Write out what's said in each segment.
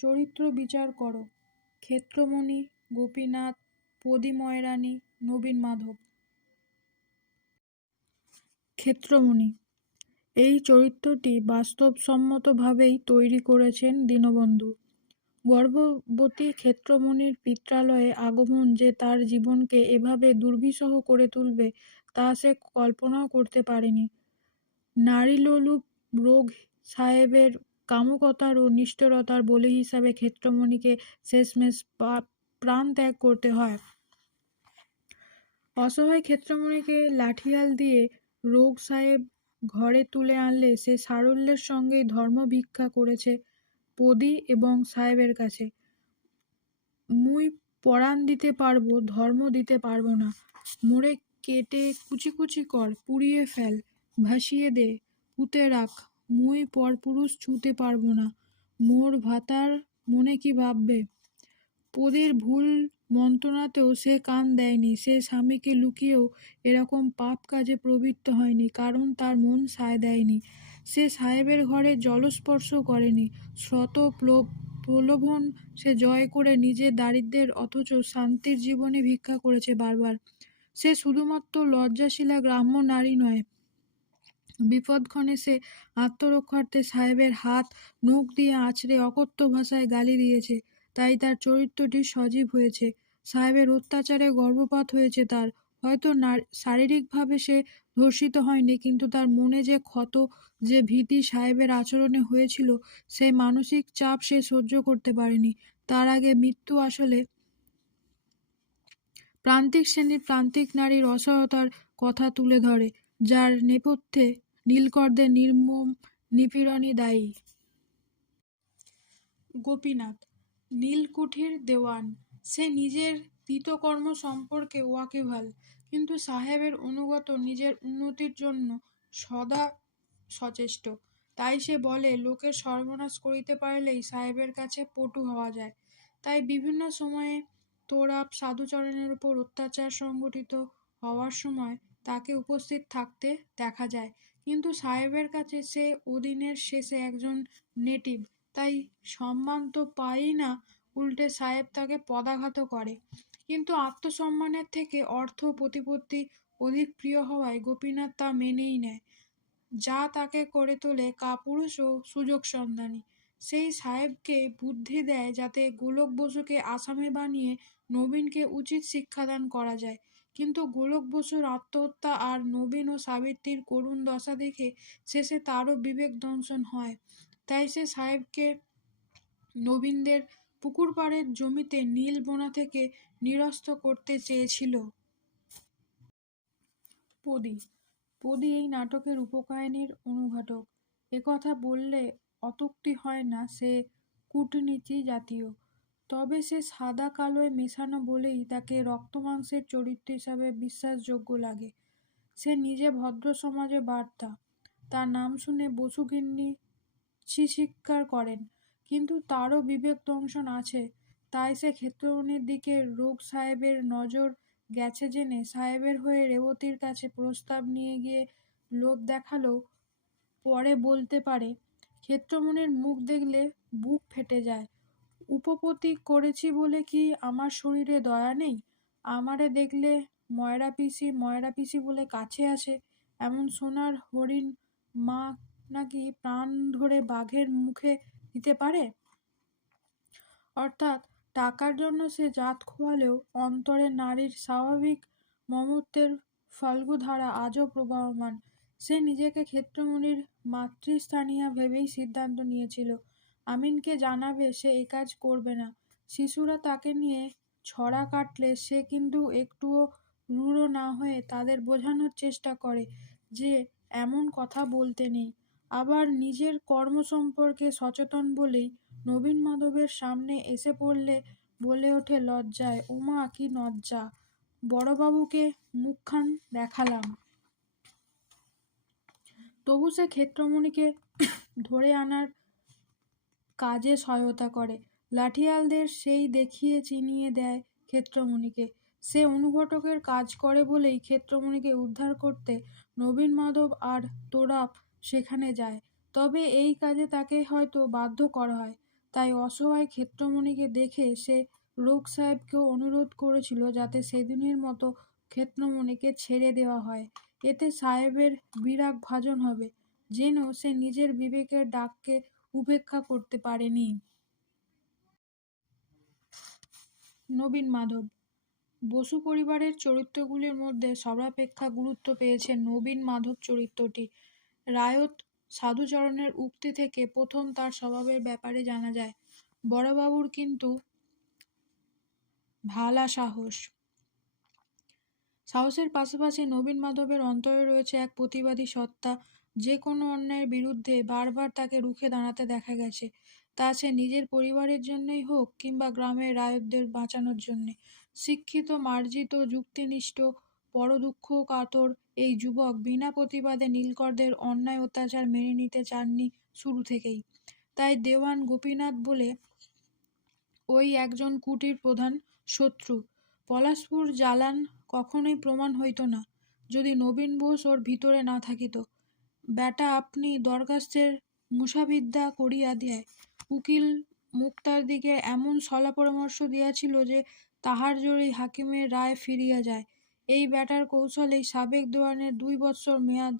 চরিত্র বিচার করো। ক্ষেত্রমণি, গোপীনাথ পদিময়রানী নবীন মাধব। ক্ষেত্রমণি, এই চরিত্রটি বাস্তবসম্মতভাবেই তৈরি করেছেন দীনবন্ধু। গর্ভবতী ক্ষেত্রমণির পিত্রালয়ে আগমন যে তার জীবনকে এভাবে দুর্বিষহ করে তুলবে, তা সে কল্পনাও করতে পারেনি। নারীলোলুপ রোগ সাহেবের কামুকতার ও নিষ্ঠুরতার বলি হিসাবে ক্ষেত্রমণিকে শেষমেশ প্রাণ ত্যাগ করতে হয়। অসহায় ক্ষেত্রমণিকে লাঠিয়াল দিয়ে রোগ সাহেব ঘরে তুলে আনলে সে সারল্যের সঙ্গেই ধর্ম ভিক্ষা করেছে পদি এবং সাহেবের কাছে। মুই পরাণ দিতে পারব, ধর্ম দিতে পারব না। মোড়ে কেটে কুচি কুচি কর, পুড়িয়ে ফেল, ভাসিয়ে দে, পুঁতে রাখ। মুই পরপুরুষ ছুঁতে পারব না। মোর ভাতার মনে কি ভাববে? পদের ভুল মন্ত্রণাতেও সে কান দেয়নি। সে স্বামীকে লুকিয়েও এরকম পাপ কাজে প্রবৃত্ত হয়নি, কারণ তার মন সায় দেয়নি। সে সাহেবের ঘরে জলস্পর্শ করেনি। শত প্রলোভন সে জয় করে নিজের দারিদ্রের অথচ শান্তির জীবনে ভিক্ষা করেছে বারবার। সে শুধুমাত্র লজ্জাশীলা গ্রাম্য নারী নয় বিপদক্ষণে সে আত্মরক্ষার্থে সাহেবের হাত নখ দিয়ে আছড়ে অকথ্য ভাষায় গালি দিয়েছে। তাই তার চরিত্রটি সজীব হয়েছে। সাহেবের অত্যাচারে গর্ভপাত হয়েছে তার। হয়তো শারীরিকভাবে সে ধর্ষিত হয়নি, কিন্তু তার মনে যে ক্ষত, যে ভীতি সাহেবের আচরণে হয়েছিল সেই মানসিক চাপ সে সহ্য করতে পারেনি। তার আগে মৃত্যু আসলে প্রান্তিক শ্রেণির প্রান্তিক নারীর অসহায়তার কথা তুলে ধরে, যার নেপথ্যে নীলকরদের নির্মম নিপীড়নই দায়ী। গোপীনাথ, নীলকুঠির দেওয়ান, সে নিজের কৃতকর্ম সম্পর্কে ওয়াকিবহাল, কিন্তু সাহেবের অনুগত নিজের উন্নতির জন্য সদা সচেষ্ট। তাই সে বলে, লোকের সর্বনাশ করিতে পারলেই সাহেবের কাছে পটু হওয়া যায়। তাই বিভিন্ন সময়ে তোরাপ সাধুচরণের উপর অত্যাচার সংগঠিত হওয়ার সময় তাকে উপস্থিত থাকতে দেখা যায়। কিন্তু সাহেবের কাছে সে ওদিনের শেষে একজন নেটিভ তাই সম্মান তো পাই না, উল্টে সাহেব তাকে পদাঘাত করে। কিন্তু আত্মসম্মানের থেকে অর্থ প্রতিপত্তি অধিক প্রিয় হওয়ায় গোপীনাথ তা মেনেই নেয়। যা তাকে করে তোলে কাপুরুষ ও সুযোগ সন্ধানী। সেই সাহেবকে বুদ্ধি দেয় যাতে গোলক বসুকে আসামি বানিয়ে নবীনকে উচিত শিক্ষাদান করা যায়। কিন্তু গোলক বসুর আত্মহত্যা আর নবীন ও সাবিত্রীর করুণ দশা দেখে শেষে তারও বিবেক দংশন হয়। তাই সে সাহেবকে নবীনদের পুকুর পাড়ের জমিতে নীল বোনা থেকে নিরস্ত করতে চেয়েছিল। পদি পদি এই নাটকের উপকাহিনীর অনুঘটক। একথা বললে অতুক্তি হয় না সে কূটনীতি জাতীয় তবে সে সাদা কালোয় মেশানো বলেই তাকে রক্তমাংসের চরিত্র হিসাবে বিশ্বাসযোগ্য লাগে। সে নিজে ভদ্র সমাজে বার্তা, তার নাম শুনে বসুগিন্নি ছিস্কার করেন। কিন্তু তারও বিবেক দংশন আছে, তাই সে ক্ষেত্রমণির দিকে রোগ সাহেবের নজর গেছে জেনে সাহেবের হয়ে রেবতীর কাছে প্রস্তাব নিয়ে গিয়ে লোভ দেখাল পরে বলতে পারে, ক্ষেত্রমণির মুখ দেখলে বুক ফেটে যায় উপপতি করেছি বলে কি আমার শরীরে দয়া নেই? আমারে দেখলে ময়রা পিসি ময়রা পিসি বলে কাছে আসে। এমন সোনার হরিণ মা নাকি প্রাণ ধরে বাঘের মুখে দিতে পারে? অর্থাৎ টাকার জন্য সে জাত খোয়ালেও অন্তরে নারীর স্বাভাবিক মমত্বের ফাল্গুধারা আজও প্রবাহমান। সে নিজেকে ক্ষেত্রমণির মাতৃস্থানীয়া ভেবেই সিদ্ধান্ত নিয়েছিল। আমিনকে জানাবে সে এ কাজ করবে না। শিশুরা তাকে নিয়ে ছড়া কাটলে সে কিন্তু একটুও রূঢ় না হয়ে তাদের বোঝানোর চেষ্টা করে যে এমন কথা বলতে নেই। আবার নিজের কর্ম সম্পর্কে সচেতন বলেই নবীন মাধবের সামনে এসে পড়লে বলে ওঠে, লজ্জায় ওমা কি লজ্জা বড়বাবুকে মুখখান দেখালাম। তবু সে ক্ষেত্রমণিকে ধরে আনার কাজে সহায়তা করে। লাঠিয়ালদের সেই দেখিয়ে চিনিয়ে দেয় ক্ষেত্রমণিকে। সে অনুঘটকের কাজ করে বলেই ক্ষেত্রমণিকে উদ্ধার করতে নবীন মাধব আর তোরাপ সেখানে যায়। তবে এই কাজে তাকে হয়তো বাধ্য করা হয়। তাই অসহায় ক্ষেত্রমণিকে দেখে সে রোগ সাহেবকেও অনুরোধ করেছিল যাতে সেদিনের মতো ক্ষেত্রমণিকে ছেড়ে দেওয়া হয়। এতে সাহেবের বিরাগ ভাজন হবে। যেন সে নিজের বিবেকের ডাককে উপেক্ষা করতে পারেনি। নবীন মাধব, বসু পরিবারের চরিত্রগুলির মধ্যে সর্বাপেক্ষা গুরুত্ব পেয়েছে নবীন মাধব চরিত্রটি। রায়ত সাধুচরণের উক্তি থেকে প্রথম তার স্বভাবের ব্যাপারে জানা যায়, বড়বাবুর কিন্তু ভালা সাহস। সাহসের পাশাপাশি নবীন মাধবের অন্তরে রয়েছে এক প্রতিবাদী সত্তা যে কোনো অন্যায়ের বিরুদ্ধে বারবার তাকে রুখে দাঁড়াতে দেখা গেছে। তা সে নিজের পরিবারের জন্যই হোক কিংবা গ্রামের রায়তদের বাঁচানোর জন্যে। শিক্ষিত, মার্জিত, যুক্তিনিষ্ঠ, পরদুঃখ, কাতর এই যুবক বিনা প্রতিবাদে নীলকরদের অন্যায় অত্যাচার মেনে নিতে চাননি শুরু থেকেই। তাই দেওয়ান গোপীনাথ বলে ওই একজন কুটির প্রধান শত্রু। পলাশপুর জ্বালান কখনোই প্রমাণ হইত না। যদি নবীন বোস ওর ভিতরে না থাকিত ব্যাটা আপনি দরখাস্তের মুসাবিদ্যা করিয়া দেয়। উকিল মুক্তার দিকে এমন সলা পরামর্শ দিয়াছিল যে তাহার জোরেই হাকিমের রায় ফিরিয়া যায়। এই ব্যাটার কৌশলেই সাবেক দেওয়ানের দুই বৎসর মেয়াদ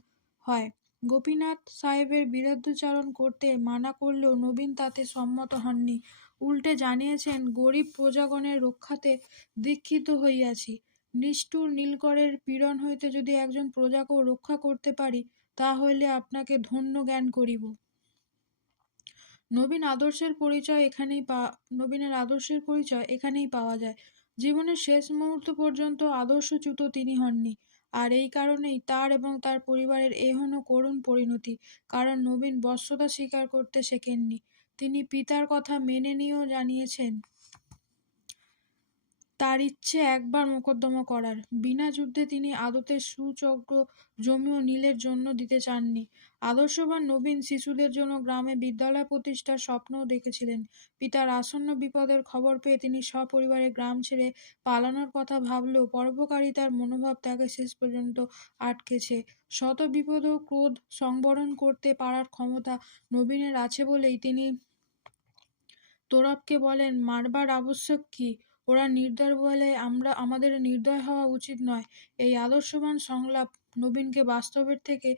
হয়। গোপীনাথ সাহেবের বিরুদ্ধচারণ করতে মানা করলেও নবীন তাতে সম্মত হননি। উল্টে জানিয়েছেন, গরিব প্রজাগণের রক্ষাতে দীক্ষিত হইয়াছি। নিষ্ঠুর নীলকরের পীড়ন হইতে যদি একজন প্রজাকেও রক্ষা করতে পারি তা হইলে আপনাকে ধন্য জ্ঞান করিব। নবীন আদর্শের পরিচয় এখানেই পা, নবীনের আদর্শের পরিচয় এখানেই পাওয়া যায়। জীবনের শেষ মুহূর্ত পর্যন্ত আদর্শচ্যুত তিনি হননি। আর এই কারণেই তার এবং তার পরিবারের এহন করুণ পরিণতি, কারণ নবীন বশ্যতা স্বীকার করতে শেখেননি। তিনি পিতার কথা মেনে নিয়েও জানিয়েছেন। তার ইচ্ছে একবার মোকদ্দমা করার। বিনা যুদ্ধে তিনি আদতে সুচক্র জমি ও নীলের জন্য দিতে চাননি। আদর্শবান নবীন শিশুদের জন্য গ্রামে বিদ্যালয় প্রতিষ্ঠার স্বপ্নও দেখেছিলেন। পিতার আসন্ন বিপদের খবর পেয়ে তিনি সপরিবারে গ্রাম ছেড়ে পালানোর কথা ভাবলেও পরোপকারিতার মনোভাব তাকে শেষ পর্যন্ত আটকেছে। শত বিপদ ও ক্রোধ সংবরণ করতে পারার ক্ষমতা নবীনের আছে বলেই তিনি তোরবকে বলেন, মারবার আবশ্যক কি? ওরা নির্দয় বলে আমরা, আমাদের নির্দয় হওয়া উচিত নয়। এই আদর্শবান সংলাপ নবীনকে বাস্তবের থেকে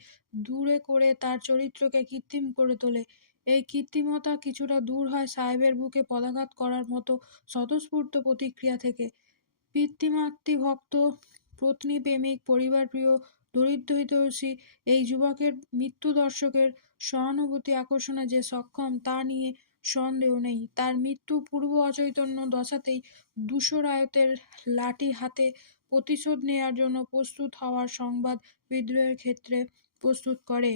দূরে করে তার চরিত্রকে কৃত্রিম করে তোলে। এই কৃত্রিমতা কিছুটা দূর হয় সাহেবের বুকে পদাঘাত করার মতো স্বতঃস্ফূর্ত প্রতিক্রিয়া থেকে। পিতৃমাতৃভক্ত পত্নী প্রেমিক পরিবার প্রিয় দরিদ্র হিতৈষী এই যুবকের মৃত্যু দর্শকের সহানুভূতি আকর্ষণে যে সক্ষম তা নিয়ে সন্দেহ নেই। তার মৃত্যু পূর্ব অচৈতন্য দশাতেই দুশো রায়তের লাঠি হাতে প্রতিশোধ নেয়ার জন্য প্রস্তুত হওয়ার সংবাদ বিদ্রোহের ক্ষেত্রে প্রস্তুত করে।